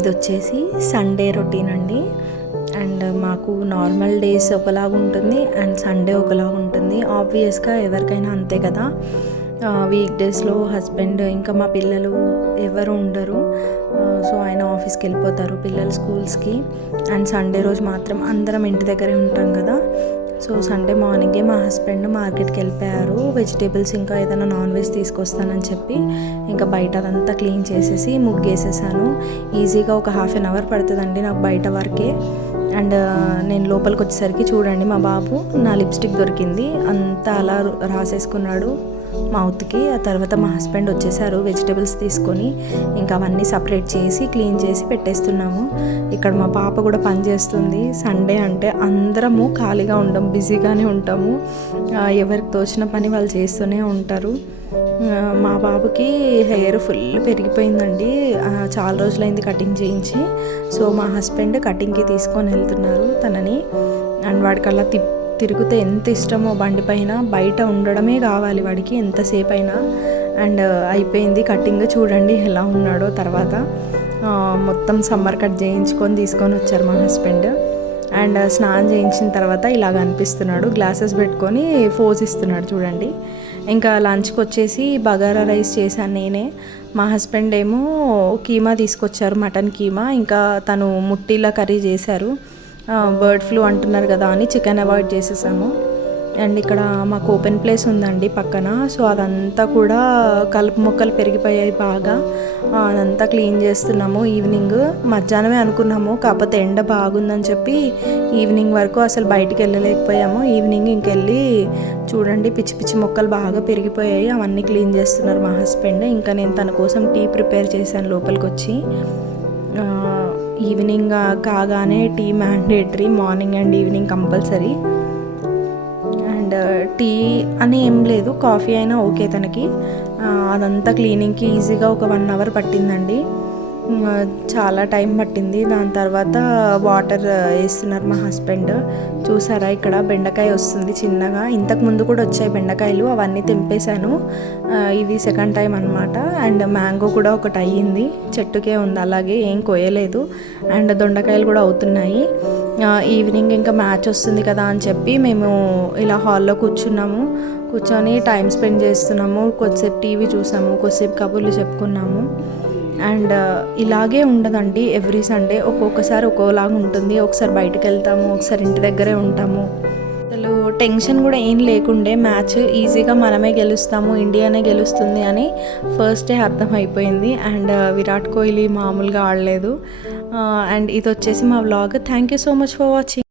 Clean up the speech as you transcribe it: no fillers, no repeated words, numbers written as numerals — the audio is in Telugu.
ఇది వచ్చేసి సండే రొటీన్ అండి. అండ్ మాకు నార్మల్ డేస్ ఒకలాగా ఉంటుంది అండ్ సండే ఒకలాగా ఉంటుంది. ఆబ్వియస్గా ఎవరికైనా అంతే కదా. వీక్ డేస్లో హస్బెండ్ ఇంకా మా పిల్లలు ఎవరు ఉండరు. సో ఆయన ఆఫీస్కి వెళ్ళిపోతారు, పిల్లలు స్కూల్స్కి. అండ్ సండే రోజు మాత్రం అందరం ఇంటి దగ్గరే ఉంటాం కదా. సో సండే మార్నింగే మా హస్బెండ్ మార్కెట్కి వెళ్ళిపోయారు. వెజిటేబుల్స్ ఇంకా ఏదైనా నాన్ వెజ్ తీసుకొస్తానని చెప్పి ఇంకా బయట అదంతా క్లీన్ చేసేసి ముగ్గేసేసాను. ఈజీగా ఒక హాఫ్ అన్ అవర్ పడుతుందండి నాకు బయట వరకే. అండ్ నేను లోపలికి వచ్చేసరికి చూడండి మా బాబు నా లిప్స్టిక్ దొరికింది, అంతా అలా రాసేసుకున్నాడు మౌత్కి. ఆ తర్వాత మా హస్బెండ్ వచ్చేసారు వెజిటేబుల్స్ తీసుకొని, ఇంకా అవన్నీ సపరేట్ చేసి క్లీన్ చేసి పెట్టేస్తున్నాము. ఇక్కడ మా పాప కూడా పని చేస్తుంది. సండే అంటే అందరము ఖాళీగా ఉండం, బిజీగానే ఉంటాము. ఎవరికి తోచిన పని వాళ్ళు చేస్తూనే ఉంటారు. మా బాబుకి హెయిర్ ఫుల్ పెరిగిపోయిందండి, చాలా రోజులైంది కటింగ్ చేయించి. సో మా హస్బెండ్ కటింగ్కి తీసుకొని వెళ్తున్నారు తనని. అండ్ వాడికి అలా తిరిగితే ఎంత ఇష్టమో బండి పైన, బయట ఉండడమే కావాలి వాడికి ఎంతసేపు అయినా. అండ్ అయిపోయింది కటింగ్, చూడండి ఎలా ఉన్నాడో. తర్వాత మొత్తం సమ్మర్ కట్ చేయించుకొని తీసుకొని వచ్చారు మా హస్బెండ్. అండ్ స్నానం చేయించిన తర్వాత ఇలాగ అనిపిస్తున్నాడు, గ్లాసెస్ పెట్టుకొని ఫోజ్ ఇస్తున్నాడు చూడండి. ఇంకా లంచ్కి వచ్చేసి బగారా రైస్ చేశాను నేనే. మా హస్బెండ్ ఏమో కీమా తీసుకొచ్చారు, మటన్ కీమా. ఇంకా తను ముట్టిలా కర్రీ చేశారు. బర్డ్ ఫ్లూ అంటున్నారు కదా అని చికెన్ అవాయిడ్ చేసేసాము. అండ్ ఇక్కడ మాకు ఓపెన్ ప్లేస్ ఉందండి పక్కన. సో అదంతా కూడా కలుపు మొక్కలు పెరిగిపోయాయి బాగా. అదంతా క్లీన్ చేస్తున్నాము. ఈవినింగ్ మధ్యాహ్నమే అనుకున్నాము, కాకపోతే ఎండ బాగుందని చెప్పి ఈవినింగ్ వరకు అసలు బయటికి వెళ్ళలేకపోయాము. ఈవినింగ్ ఇంకెళ్ళి చూడండి పిచ్చి పిచ్చి మొక్కలు బాగా పెరిగిపోయాయి, అవన్నీ క్లీన్ చేస్తున్నారు మా హస్బెండ్. ఇంకా నేను తన కోసం టీ ప్రిపేర్ చేశాను లోపలికి వచ్చి. ఈవినింగ్ కాగానే tea mandatory, morning and evening compulsory. And tea అని ఏం లేదు, కాఫీ అయినా ఓకే తనకి. అదంతా క్లీనింగ్కి ఈజీగా ఒక 1 అవర్ పట్టిందండి, చాలా టైం పట్టింది. దాని తర్వాత వాటర్ వేస్తున్నారు మా హస్బెండ్. చూసారా ఇక్కడ బెండకాయ వస్తుంది చిన్నగా, ఇంతకు ముందు కూడా వచ్చాయి బెండకాయలు, అవన్నీ తెంపేశాను. ఇది సెకండ్ టైం అనమాట. అండ్ మ్యాంగో కూడా ఒకటి అయ్యింది, చెట్టుకే ఉంది అలాగే, ఏం కోయలేదు. అండ్ దొండకాయలు కూడా అవుతున్నాయి. ఈవినింగ్ ఇంకా మ్యాచ్ వస్తుంది కదా అని చెప్పి మేము ఇలా హాల్లో కూర్చొని టైం స్పెండ్ చేస్తున్నాము. కొద్దిసేపు టీవీ చూసాము, కొద్దిసేపు కబుర్లు చెప్పుకున్నాము. అండ్ ఇలాగే ఉండదండి ఎవ్రీ సండే, ఒక్కొక్కసారి ఒక్కోలాగా ఉంటుంది. ఒకసారి బయటకు వెళ్తాము, ఒకసారి ఇంటి దగ్గరే ఉంటాము. అసలు టెన్షన్ కూడా ఏం లేకుండే, మ్యాచ్ ఈజీగా మనమే గెలుస్తాము, ఇండియానే గెలుస్తుంది అని ఫస్ట్ డే అర్థమైపోయింది. అండ్ విరాట్ కోహ్లీ మామూలుగా ఆడలేదు. అండ్ ఇది వచ్చేసి మా vlog. Thank you so much for watching.